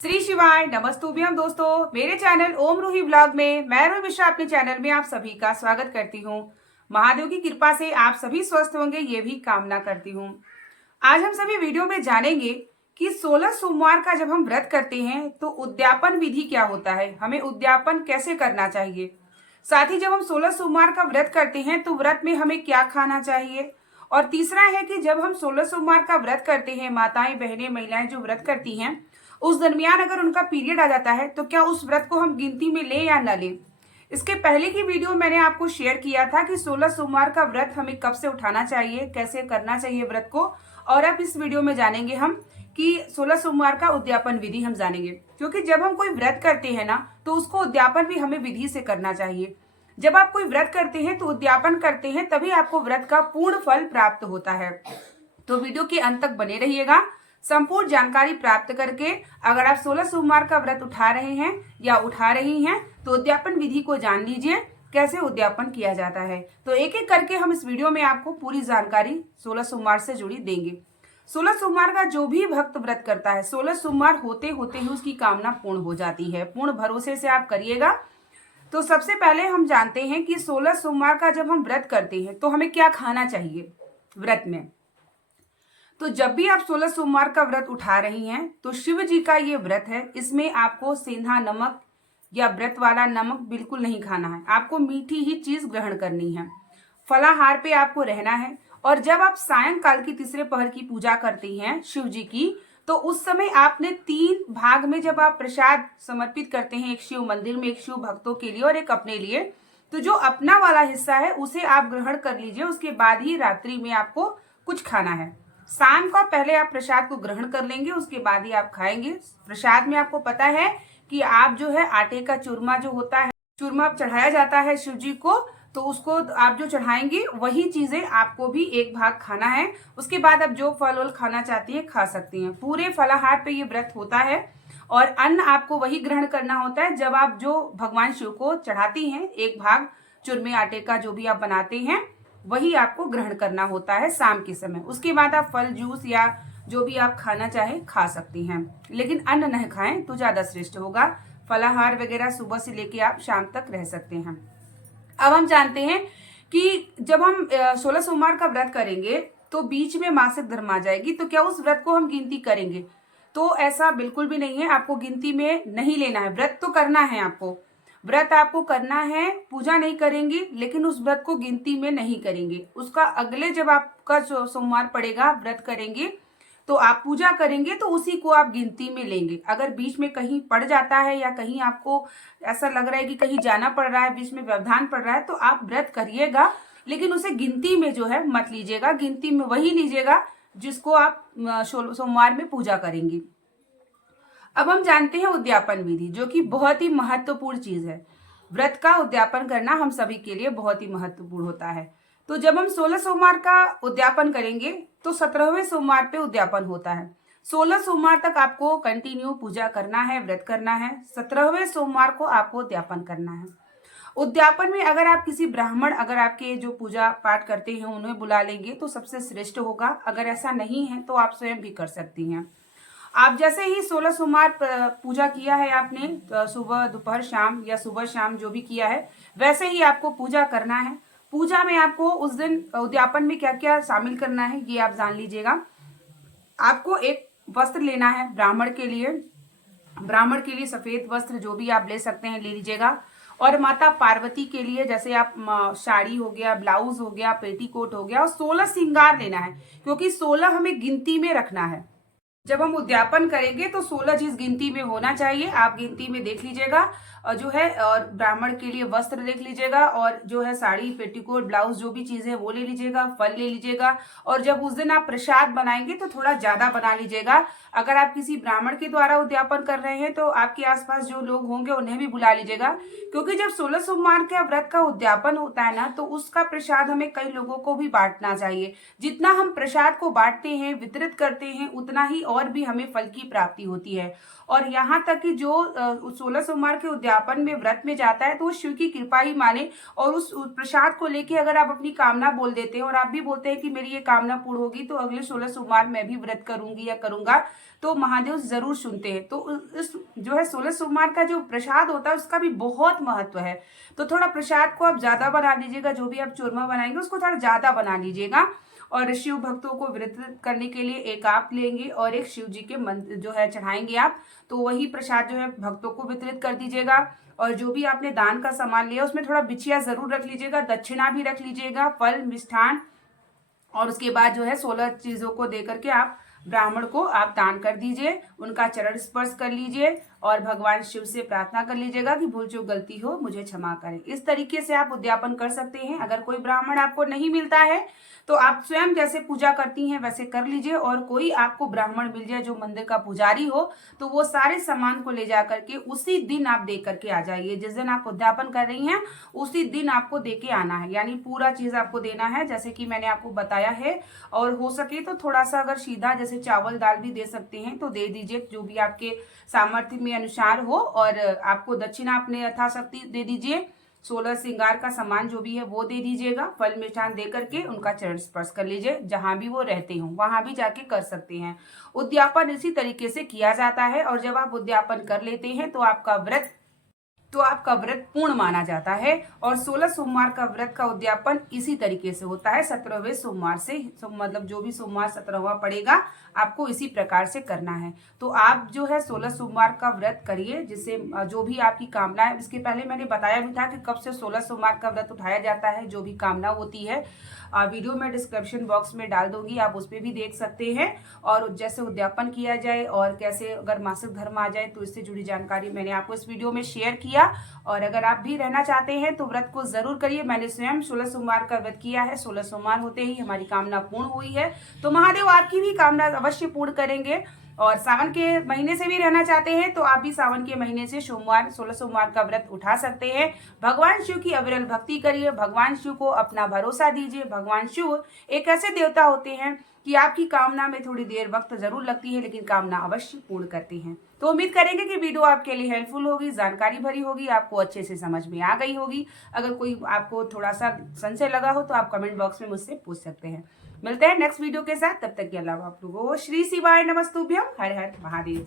श्री शिवाय नमस्तुभ्यम दोस्तों, मेरे चैनल ओम रूही ब्लॉग में मैं रूही मिश्रा अपने चैनल में आप सभी का स्वागत करती हूँ। महादेव की कृपा से आप सभी स्वस्थ होंगे ये भी कामना करती हूँ। आज हम सभी वीडियो में जानेंगे कि 16 सोमवार का जब हम व्रत करते हैं तो उद्यापन विधि क्या होता है, हमें उद्यापन कैसे करना चाहिए। साथ ही जब हम 16 सोमवार का व्रत करते हैं तो व्रत में हमें क्या खाना चाहिए। और तीसरा है कि जब हम 16 सोमवार का व्रत करते हैं, माताएं बहनें महिलाएं जो व्रत करती हैं उस दरमियान अगर उनका पीरियड आ जाता है तो क्या उस व्रत को हम गिनती में लें या न लें। इसके पहले की वीडियो मैंने आपको शेयर किया था कि 16 सोमवार का व्रत हमें कब से उठाना चाहिए, कैसे करना चाहिए व्रत को। और अब इस वीडियो में जानेंगे हम कि 16 सोमवार का उद्यापन विधि हम जानेंगे, क्योंकि जब हम कोई व्रत करते हैं ना तो उसको उद्यापन भी हमें विधि से करना चाहिए। जब आप कोई व्रत करते हैं तो उद्यापन करते हैं तभी आपको व्रत का पूर्ण फल प्राप्त होता है। तो वीडियो के अंत तक बने रहिएगा संपूर्ण जानकारी प्राप्त करके। अगर आप 16 सोमवार का व्रत उठा रहे हैं या उठा रही हैं तो उद्यापन विधि को जान लीजिए, कैसे उद्यापन किया जाता है। तो एक एक करके हम इस वीडियो में आपको पूरी जानकारी 16 सोमवार से जुड़ी देंगे। 16 सोमवार का जो भी भक्त व्रत करता है 16 सोमवार होते होते ही उसकी कामना पूर्ण हो जाती है। पूर्ण भरोसे से आप करिएगा। तो सबसे पहले हम जानते हैं कि 16 सोमवार का जब हम व्रत करते हैं तो हमें क्या खाना चाहिए व्रत में। तो जब भी आप 16 सोमवार का व्रत उठा रही हैं तो शिव जी का ये व्रत है, इसमें आपको सेंधा नमक या व्रत वाला नमक बिल्कुल नहीं खाना है। आपको मीठी ही चीज ग्रहण करनी है, फलाहार पे आपको रहना है। और जब आप सायंकाल की तीसरे पहर की पूजा करती हैं शिव जी की, तो उस समय आपने 3 भाग में जब आप प्रसाद समर्पित करते हैं, एक शिव मंदिर में, एक शिव भक्तों के लिए और एक अपने लिए, तो जो अपना वाला हिस्सा है उसे आप ग्रहण कर लीजिए। उसके बाद ही रात्रि में आपको कुछ खाना है। शाम को पहले आप प्रसाद को ग्रहण कर लेंगे, उसके बाद ही आप खाएंगे। प्रसाद में आपको पता है कि आप जो है आटे का चूरमा जो होता है, चूरमा चढ़ाया जाता है शिव जी को, तो उसको आप जो चढ़ाएंगे वही चीजें आपको भी एक भाग खाना है। उसके बाद आप जो फल वल खाना चाहती हैं खा सकती हैं। पूरे फलाहार पे ये व्रत होता है और अन्न आपको वही ग्रहण करना होता है जब आप जो भगवान शिव को चढ़ाती हैं, एक भाग चूरमे आटे का जो भी आप बनाते हैं वही आपको ग्रहण करना होता है शाम के समय। उसके बाद आप फल जूस या जो भी आप खाना चाहें खा सकती हैं, लेकिन अन्न नहीं खाएं तो ज्यादा श्रेष्ठ होगा। फलाहार वगैरह सुबह से लेके आप शाम तक रह सकते हैं। अब हम जानते हैं कि जब हम 16 सोमवार का व्रत करेंगे तो बीच में मासिक धर्म आ जाएगी, तो क्या उस व्रत को हम गिनती करेंगे? तो ऐसा बिल्कुल भी नहीं है, आपको गिनती में नहीं लेना है। व्रत तो करना है, आपको व्रत आपको करना है, पूजा नहीं करेंगे, लेकिन उस व्रत को गिनती में नहीं करेंगे। उसका अगले जब आपका सोमवार पड़ेगा व्रत करेंगे तो आप पूजा करेंगे तो उसी को आप गिनती में लेंगे। अगर बीच में कहीं पड़ जाता है या कहीं आपको ऐसा लग रहा है कि कहीं जाना पड़ रहा है, बीच में व्यवधान पड़ रहा है, तो आप व्रत करिएगा, लेकिन उसे गिनती में जो है मत लीजिएगा। गिनती में वही लीजिएगा जिसको आप सोमवार में पूजा करेंगी। अब हम जानते हैं उद्यापन विधि, जो कि बहुत ही महत्वपूर्ण चीज है। व्रत का उद्यापन करना हम सभी के लिए बहुत ही महत्वपूर्ण होता है। तो जब हम 16 सोमवार का उद्यापन करेंगे तो 17वें सोमवार पे उद्यापन होता है। 16 सोमवार तक आपको कंटिन्यू पूजा करना है, व्रत करना है। 17वें सोमवार को आपको उद्यापन करना है। उद्यापन में अगर आप किसी ब्राह्मण, अगर आपके जो पूजा पाठ करते हैं उन्हें बुला लेंगे तो सबसे श्रेष्ठ होगा। अगर ऐसा नहीं है तो आप स्वयं भी कर सकती हैं। आप जैसे ही 16 सोमवार पूजा किया है आपने, सुबह दोपहर शाम या सुबह शाम जो भी किया है, वैसे ही आपको पूजा करना है। पूजा में आपको उस दिन उद्यापन में क्या क्या शामिल करना है ये आप जान लीजिएगा। आपको एक वस्त्र लेना है ब्राह्मण के लिए। ब्राह्मण के लिए सफेद वस्त्र जो भी आप ले सकते हैं ले लीजिएगा। और माता पार्वती के लिए जैसे आप साड़ी हो गया, ब्लाउज हो गया, पेटीकोट हो गया, और 16 श्रृंगार लेना है, क्योंकि 16 हमें गिनती में रखना है। जब हम उद्यापन करेंगे तो 16 चीज गिनती में होना चाहिए। आप गिनती में देख लीजिएगा और जो है, और ब्राह्मण के लिए वस्त्र देख लीजिएगा, और जो है साड़ी, पेटीकोट, ब्लाउज जो भी चीजें वो ले लीजिएगा, फल ले लीजिएगा। और जब उस दिन आप प्रसाद बनाएंगे तो थोड़ा ज्यादा बना लीजिएगा। अगर आप किसी ब्राह्मण के द्वारा उद्यापन कर रहे हैं तो आपके आसपास जो लोग होंगे उन्हें भी बुला लीजिएगा, क्योंकि जब 16 सोमवार के व्रत का उद्यापन होता है ना तो उसका प्रसाद हमें कई लोगों को भी बांटना चाहिए। जितना हम प्रसाद को बांटते हैं, वितरित करते हैं, उतना ही और भी हमें फल की प्राप्ति होती है। और यहाँ तक कि जो 16 सोमवार के उद्यापन में व्रत में जाता है तो वो शिव की कृपा ही माने। और उस प्रसाद को लेके अगर आप अपनी कामना बोल देते हैं और आप भी बोलते हैं कि मेरी ये कामना पूर्ण होगी तो अगले 16 सोमवार मैं भी व्रत करूंगी या करूंगा, तो महादेव जरूर सुनते हैं। तो इस जो है 16 सोमवार का जो प्रसाद होता है उसका भी बहुत महत्व है। तो थोड़ा प्रसाद को आप ज्यादा बना लीजिएगा, जो भी आप चूरमा बनाएंगे उसको थोड़ा ज्यादा बना लीजिएगा। और शिव भक्तों को वितरित करने के लिए एक आप लेंगे और एक शिव जी के मंत्र जो है चढ़ाएंगे आप, तो वही प्रसाद जो है भक्तों को वितरित कर दीजिएगा। और जो भी आपने दान का सामान लिया उसमें थोड़ा बिछिया जरूर रख लीजिएगा, दक्षिणा भी रख लीजिएगा, फल मिष्ठान। और उसके बाद जो है 16 चीजों को दे करके आप ब्राह्मण को आप दान कर दीजिए, उनका चरण स्पर्श कर लीजिए और भगवान शिव से प्रार्थना कर लीजिएगा कि भूल चूक गलती हो मुझे क्षमा करें। इस तरीके से आप उद्यापन कर सकते हैं। अगर कोई ब्राह्मण आपको नहीं मिलता है तो आप स्वयं जैसे पूजा करती हैं वैसे कर लीजिए। और कोई आपको ब्राह्मण मिल जाए जो मंदिर का पुजारी हो तो वो सारे सामान को ले जा करके उसी दिन आप दे करके आ जाइए। जिस दिन आप उद्यापन कर रही हैं उसी दिन आपको दे के आना है, यानी पूरा चीज आपको देना है जैसे कि मैंने आपको बताया है। और हो सके तो थोड़ा सा अगर सीधा जैसे चावल दाल भी दे सकते हैं तो दे दीजिए, जो भी आपके सामर्थ्य में अनुसार हो। और आपको दक्षिणा अपने यथाशक्ति दे दीजिए, 16 श्रृंगार का सामान जो भी है वो दे दीजिएगा, फल मिष्ठान दे करके उनका चरण स्पर्श कर लीजिए। जहां भी वो रहते हो वहां भी जाके कर सकते हैं। उद्यापन इसी तरीके से किया जाता है। और जब आप उद्यापन कर लेते हैं तो आपका व्रत पूर्ण माना जाता है। और 16 सोमवार का व्रत का उद्यापन इसी तरीके से होता है। 17वें सोमवार से मतलब जो भी सोमवार 17वां पड़ेगा आपको इसी प्रकार से करना है। तो आप जो है 16 सोमवार का व्रत करिए, जिससे जो भी आपकी कामना है। इसके पहले मैंने बताया भी था कि कब से 16 सोमवार का व्रत उठाया जाता है, जो भी कामना होती है वीडियो में डिस्क्रिप्शन बॉक्स में डाल दूंगी, आप उस पर भी देख सकते हैं। और जैसे उद्यापन किया जाए और कैसे अगर मासिक धर्म आ जाए तो इससे जुड़ी जानकारी मैंने आपको इस वीडियो में शेयर किया। और अगर आप भी रहना चाहते हैं तो व्रत को जरूर करिए। मैंने स्वयं 16 सोमवार का व्रत किया है, 16 सोमवार होते ही हमारी कामना पूर्ण हुई है। तो महादेव आपकी भी कामना अवश्य पूर्ण करेंगे। और सावन के महीने से भी रहना चाहते हैं तो आप भी सावन के महीने से 16 सोमवार का व्रत उठा सकते हैं। भगवान शिव की अविरल भक्ति करिए, भगवान शिव को अपना भरोसा दीजिए। भगवान शिव एक ऐसे देवता होते हैं कि आपकी कामना में थोड़ी देर वक्त जरूर लगती है लेकिन कामना अवश्य पूर्ण करते हैं। तो उम्मीद करेंगे कि वीडियो आपके लिए हेल्पफुल होगी, जानकारी भरी होगी, आपको अच्छे से समझ में आ गई होगी। अगर कोई आपको थोड़ा सा संशय लगा हो तो आप कमेंट बॉक्स में मुझसे पूछ सकते हैं। मिलते हैं नेक्स्ट वीडियो के साथ, तब तक के अलावा आप लोगों को श्री शिवाय नमस्तुभ्यम, हर हर महादेव।